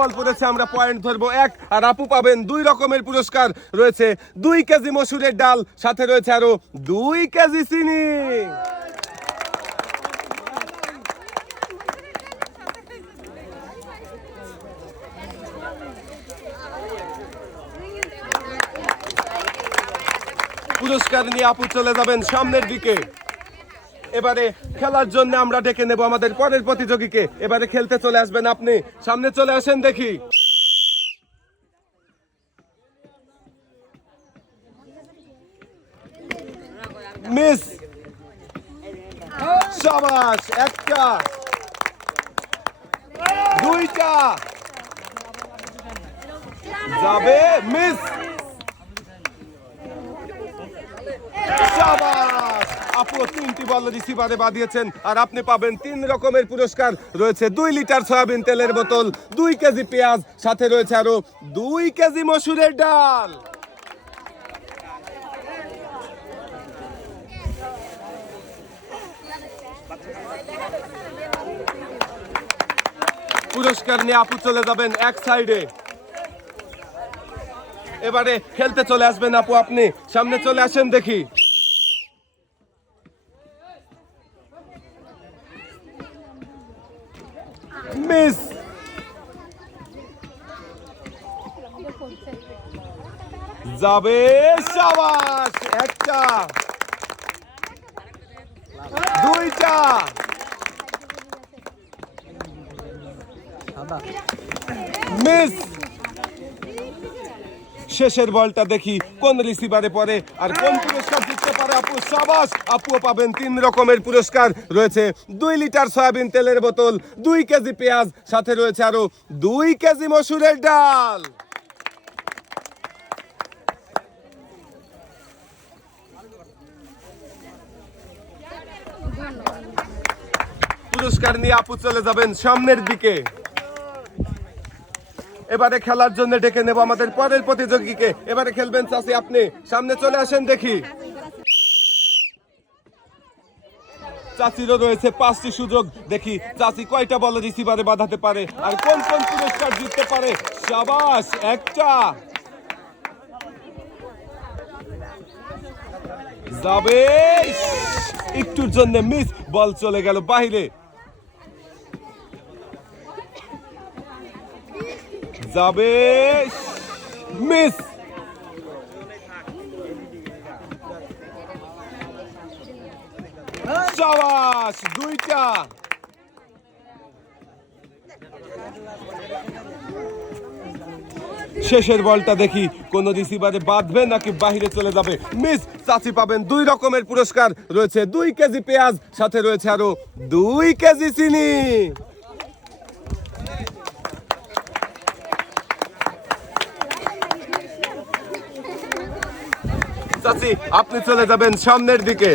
বল পড়েছে আমরা পয়েন্ট ধরবো এক। আর আপু পাবেন দুই রকমের পুরস্কার রয়েছে। দুই কেজি মসুরের ডাল, সাথে রয়েছে আরও দুই কেজি চিনি। পুরস্কার নিয়ে আপু চলে যাবেন সামনের দিকে। এবারে খেলার জন্য আমরা ডেকে নেব আমাদের পরের প্রতিযোগীকে। এবারে খেলতে চলে আসবেন আপনি। সামনে চলে আসেন দেখি। মিস সাবাস, একটা। দুইটা। যাবে, মিস সাবাস। আপু তিনটি বল রিসিভারে বাঁধিয়েছেন আর আপনি পাবেন তিন রকমের পুরস্কার। রয়েছে দুই লিটার সয়াবিন তেলের বোতল, দুই কেজি পেঁয়াজ, সাথে রয়েছে আরও দুই কেজি মসুরের ডাল। পুরস্কার নিয়ে আপু চলে যাবেন এক সাইডে। এবারে খেলতে চলে আসবেন আপু, আপনি সামনে চলে আসেন দেখি। মিস যাবে সাবাস একটা। দুইটা। মিস শেষের বলটা দেখি। কোন রিসিভারে পড়ে আর কোন পুরস্কার জিততে পারে আপু? সাবাস! আপুও পাবেন তিন রকমের পুরস্কার। রয়েছে দুই লিটার সয়াবিন তেলের বোতল, দুই কেজি পেঁয়াজ, সাথে রয়েছে আরও দুই কেজি মসুরের ডাল। পুরস্কার নিয়ে আপু চলে যাবেন সামনের দিকে। এবারে খেলার জন্য ডেকে নেব আমাদের পরের প্রতিযোগীকে। এবারে খেলবেন চাষি আপনি। সামনে চলে আসেন দেখি। চাচিরও রয়েছে পাঁচটি সুযোগ। দেখি চাচি কয়টা বল রিসিভারে বাঁধাতে পারে আর কোন কোন পুরস্কার জিততে পারে? সাবাস, একটা। একটুর জন্য মিস বল চলে গেল বাহিরে। যাবে। মিস। সাবাস, দুইটা। শেষের বলটা দেখি, কোন রিসিভারে বাঁধবে নাকি বাহিরে চলে যাবে? মিস, চাচি পাবেন দুই রকমের পুরস্কার। রয়েছে দুই কেজি পেঁয়াজ, সাথে রয়েছে আরও দুই কেজি চিনি। চাচি, আপনি চলে যাবেন সামনের দিকে।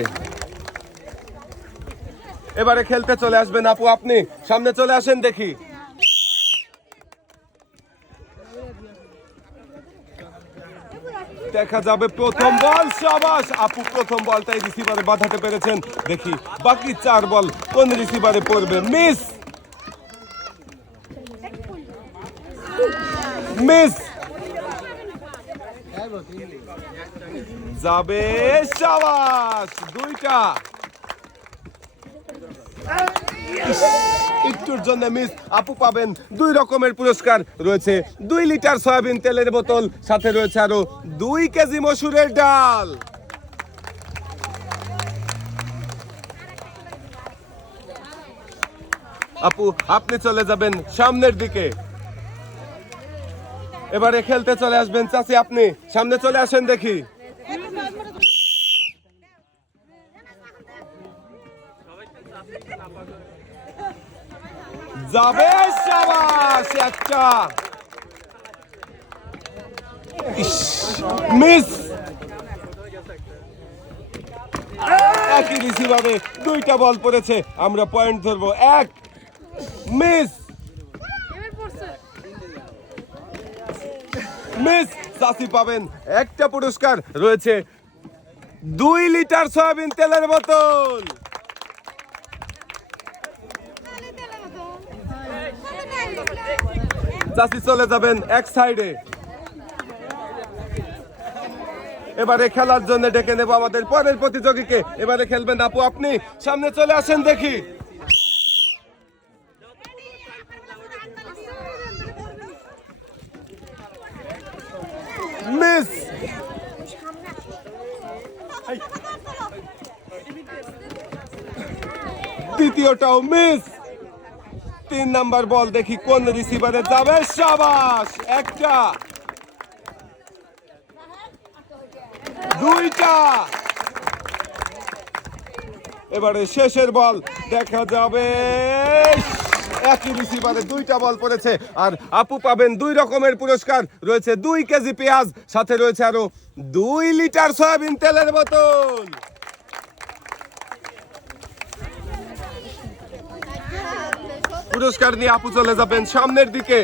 এবারে খেলতে চলে আসবেন আপু, আপনি সামনে চলে আসেন দেখি। দেখা যাবে প্রথম বল, সাবাস। আপু, প্রথম বলটাই রিসিভারে বাঁধাতে পেরেছেন। দেখি, বাকি চার বল কোন রিসিভারে পড়বে? মিস! মিস! যাবে দুইটা। একটুর জন্য মিস, আপু পাবেন দুই রকমের পুরস্কার। রয়েছে দুই লিটার সয়াবিন তেলের বোতল, সাথে রয়েছে আরও দুই কেজি মসুরের ডাল। আপু, আপনি চলে যাবেন সামনের দিকে। এবারে খেলতে চলে আসবেন চাচি আপনি। সামনে চলে আসেন দেখি। যাবে একই দুইটা বল পড়েছে, আমরা পয়েন্ট ধরবো। এক, মিস। মিস চাষি পাবেন একটা পুরস্কার রয়েছে দুই লিটার সয়াবিন তেলের বোতল। চাষি চলে যাবেন এক সাইডে। এবারে খেলার জন্য ডেকে নেব আমাদের পরের প্রতিযোগীকে। এবারে খেলবেন আপু, আপনি সামনে চলে আসেন দেখি মিস দ্বিতীয়টাও মিস তিন নাম্বার বল দেখি কোন রিসিভারে যাবে? সাবাস, একটা। দুইটা। এবারে শেষের বল দেখা যাবে। একই রিসিভারে দুইটা বল পড়েছে। আর আপু পাবেন দুই রকমের পুরস্কার। রয়েছে দুই কেজি পেঁয়াজ, সাথে রয়েছে আরও দুই লিটার সয়াবিন তেলের বোতল। পুরস্কার নিয়ে আপু চলে যাবেন সামনের দিকে।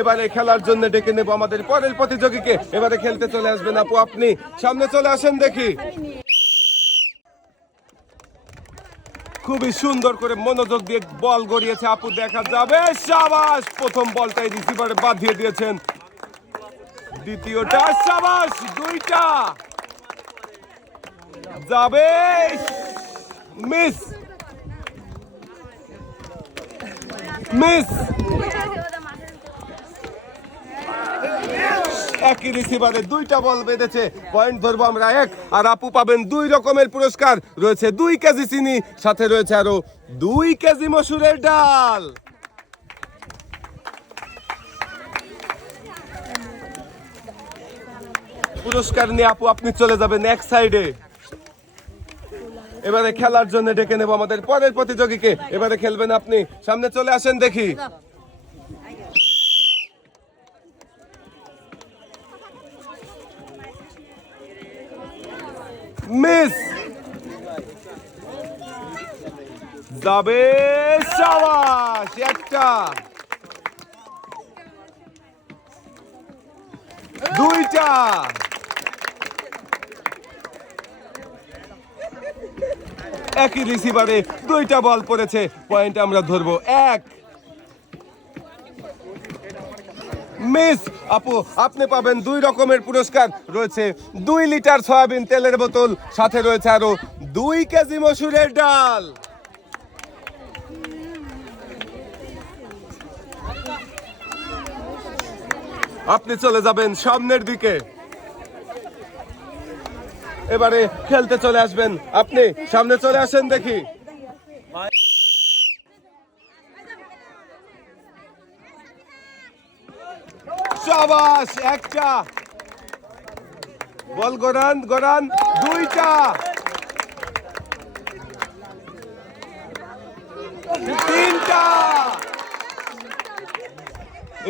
এবারে খেলার জন্য ডেকে নেব আমাদের পরের প্রতিযোগীকে। এবারে খেলতে চলে আসবেন আপু আপনি। সামনে চলে আসেন দেখি। খুবই সুন্দর করে মনোযোগ দিয়ে বল গড়িয়েছে আপু, দেখা যাবে। সাবাস, প্রথম বলটাই রিসিভারে বাঁধিয়ে দিয়েছেন। দ্বিতীয়টা সাবাস, দুইটা। যাবে। মিস। মিস। একই রিসিভারে দুইটা বল বেঁধেছে। পয়েন্ট ধরবো আমরা এক। আর আপু পাবেন দুই রকমের পুরস্কার। রয়েছে দুই কেজি চিনি, সাথে রয়েছে আরও দুই কেজি মসুরের ডাল। পুরস্কার নিয়ে আপু, আপনি চলে যাবেন এক সাইডে। এবারে খেলার জন্য ডেকে নেব আমাদের পরের প্রতিযোগীকে। এবারে খেলবেন আপনি। সামনে চলে আসেন দেখি। মিস যাবে সাবাস একটা। দুইটা। একই রিসিভারে দুইটা বল পড়েছে। পয়েন্ট আমরা ধরবো। এক। মিস, আপু, আপনি পাবেন দুই রকমের পুরস্কার। রয়েছে দুই লিটার সয়াবিন তেলের বোতল, সাথে রয়েছে আরও দুই কেজি মসুরের ডাল। আপনি চলে যাবেন সামনের দিকে। এবারে খেলতে চলে আসবেন। আপনি সামনে চলে আসেন দেখি। সাবাস, একটা। বল গোরান গোরান, দুইটা। তিনটা।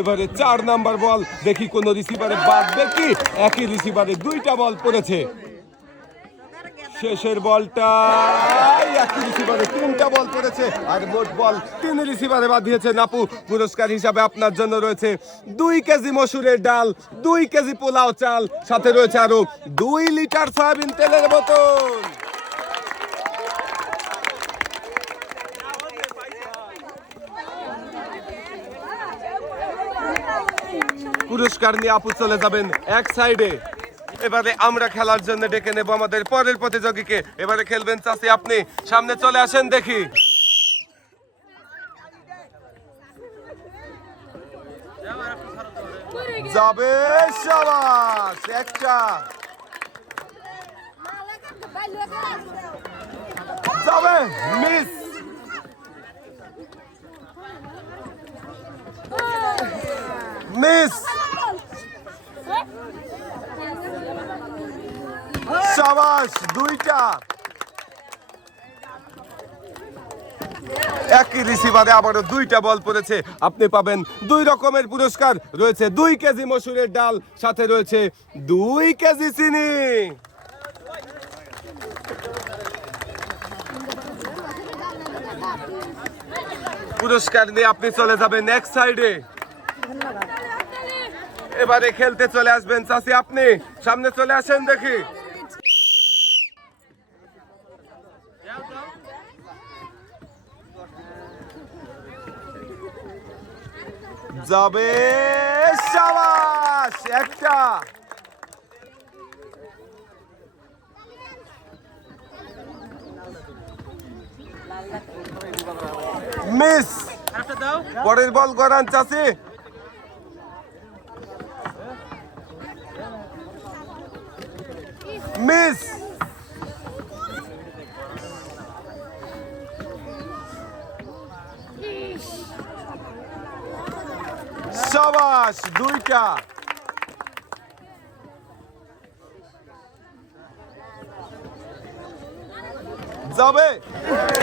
এবারে চার নাম্বার বল, দেখি কোন রিসিভারে বাদ, দেখি একই রিসিভারে দুইটা বল পড়েছে। শেষের বলটা। একই রিসিভারে তিনটা বল পড়েছে আর মোট বল তিন রিসিভারে বাঁধিয়েছে নাপু। পুরস্কার হিসাবে আপনার জন্য রয়েছে দুই কেজি মসুরের ডাল, দুই কেজি পোলাও চাল, সাথে রয়েছে আরও দুই লিটার সয়াবিন তেলের বোতল। পুরস্কার নিয়ে আপু চলে যাবেন এক সাইডে এবারে আমরা খেলার জন্য ডেকে নেব আমাদের পরের প্রতিযোগীকে। এবারে খেলবেন চাষি আপনি। সামনে চলে আসেন দেখি। যাবে একটা। যাবে, মিস। মিস। সাবাস, দুইটা। একই রিসিভারে আবারও দুইটা বল পড়েছে। আপনি পাবেন দুই রকমের পুরস্কার। রয়েছে দুই কেজি মসুরের ডাল, সাথে রয়েছে দুই কেজি চিনি। পুরস্কার নিয়ে আপনি চলে যাবেন নেক্সট সাইডে। এবারে খেলতে চলে আসবেন চাষি আপনি সামনে চলে আসেন দেখি। যাবে সাবাস একটা। মিস পরের বল গড়ান চাষি মিস সাবাস, দুইটা। যাবে?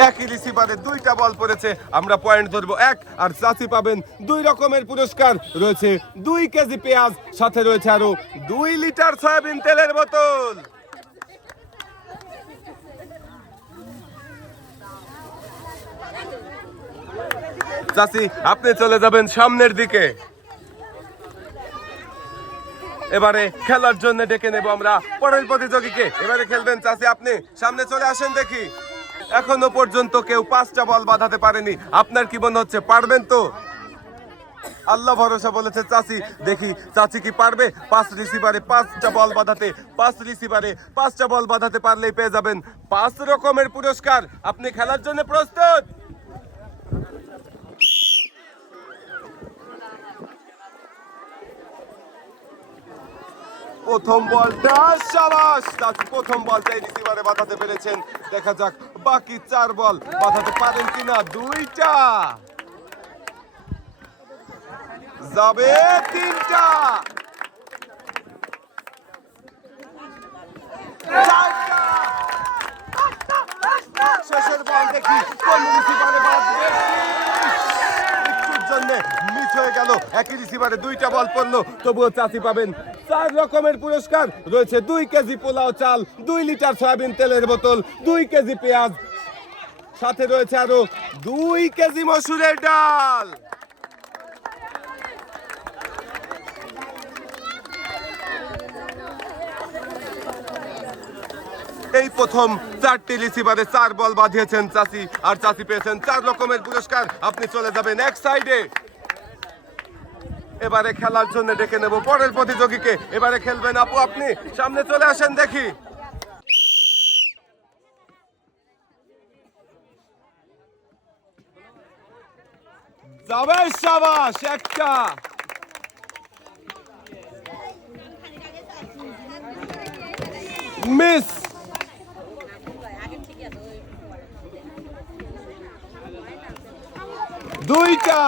একই রিসিভারে দুইটা বল পড়েছে। আমরা পয়েন্ট ধরবো এক, আর চাষি পাবেন দুই রকমের পুরস্কার। রয়েছে দুই কেজি পেঁয়াজ, সাথে রয়েছে আরও দুই লিটার সয়াবিন তেলের বোতল। চাষি আপনি চলে যাবেন সামনের দিকে। এবারে খেলার জন্য ডেকে নেব আমরা পরের প্রতিযোগীকে। এবারে খেলবেন চাষি আপনি সামনে চলে আসেন দেখি। এখনও পর্যন্ত কেউ পাঁচটা বল বাঁধাতে পারেনি। আপনার কি মনে হচ্ছে, পারবেন তো? আল্লাহ ভরসা বলেছে, চাচি, দেখি, চাচি কি পারবে? পাঁচ রিসিভারে পাঁচটা বল বাঁধাতে, পাঁচ রিসিভারে পাঁচটা বল বাঁধাতে পারলেই পেয়ে যাবেন পাঁচ রকমের পুরস্কার। আপনি খেলার জন্য প্রস্তুত? প্রথম বলটা সাবাস! চাচি প্রথম বলটাই রিসিভারে বাঁধাতে পেরেছেন। দেখা যাক, বাকি চার বল বাঁধাতে পারেন কিনা। দুইটা। যাবে তিনটা। শেষের বল দেখি, কোন রিসিভারে বাঁধবে একটুর জন্য মিস হয়ে গেল একই রিসিভারে দুইটা বল পড়ল, তবুও চাষি পাবেন। চার রকমের পুরস্কার, রয়েছে দুই কেজি পোলাও চাল, দুই লিটার সয়াবিন তেলের বোতল, দুই কেজি পেঁয়াজ। সাথে রয়েছে আরও দুই কেজি মসুরের ডাল। এই প্রথম চারটি রিসিভারে চার বল বাঁধিয়েছেন চাষি, আর চাষি পেয়েছেন চার রকমের পুরস্কার। আপনি চলে যাবেন এক সাইডে এবারে খেলার জন্য ডেকে নেব পরের প্রতিযোগীকে। এবারে খেলবেন আপু, আপনি? সামনে চলে আসেন, দেখি। মিস দুইটা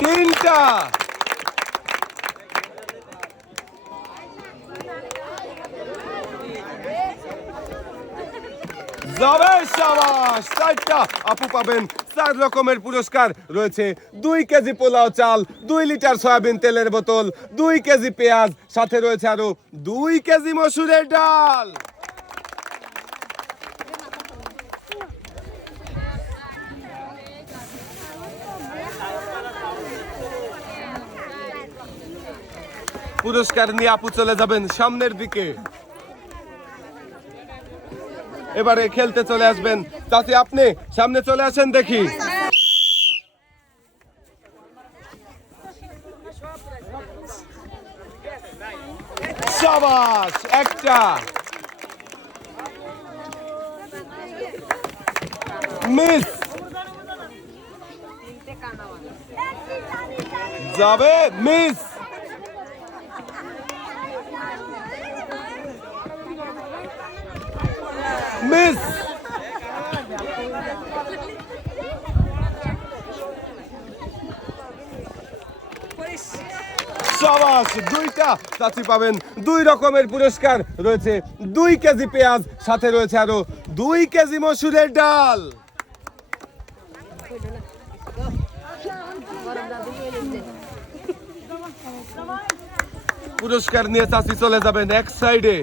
তিনটা যাবে সাবাস চারটা আপু পাবেন চার রকমের পুরস্কার। রয়েছে দুই কেজি পোলাও চাল, দুই লিটার সয়াবিন তেলের বোতল, দুই কেজি পেঁয়াজ, সাথে রয়েছে আরও দুই কেজি মসুরের ডাল। পুরস্কার নিয়ে আপু চলে যাবেন সামনের দিকে। এবারে খেলতে চলে আসবেন। চাচি, আপনি সামনে চলে আসেন দেখি। সাবাস, একটা। মিস। যাবে, মিস। মিস। সাবাস, দুইটা। চাচি পাবেন দুই রকমের পুরস্কার। রয়েছে দুই কেজি পেঁয়াজ, সাথে রয়েছে আরও দুই কেজি মসুরের ডাল। পুরস্কার নিয়ে চাচি চলে যাবেন এক সাইডে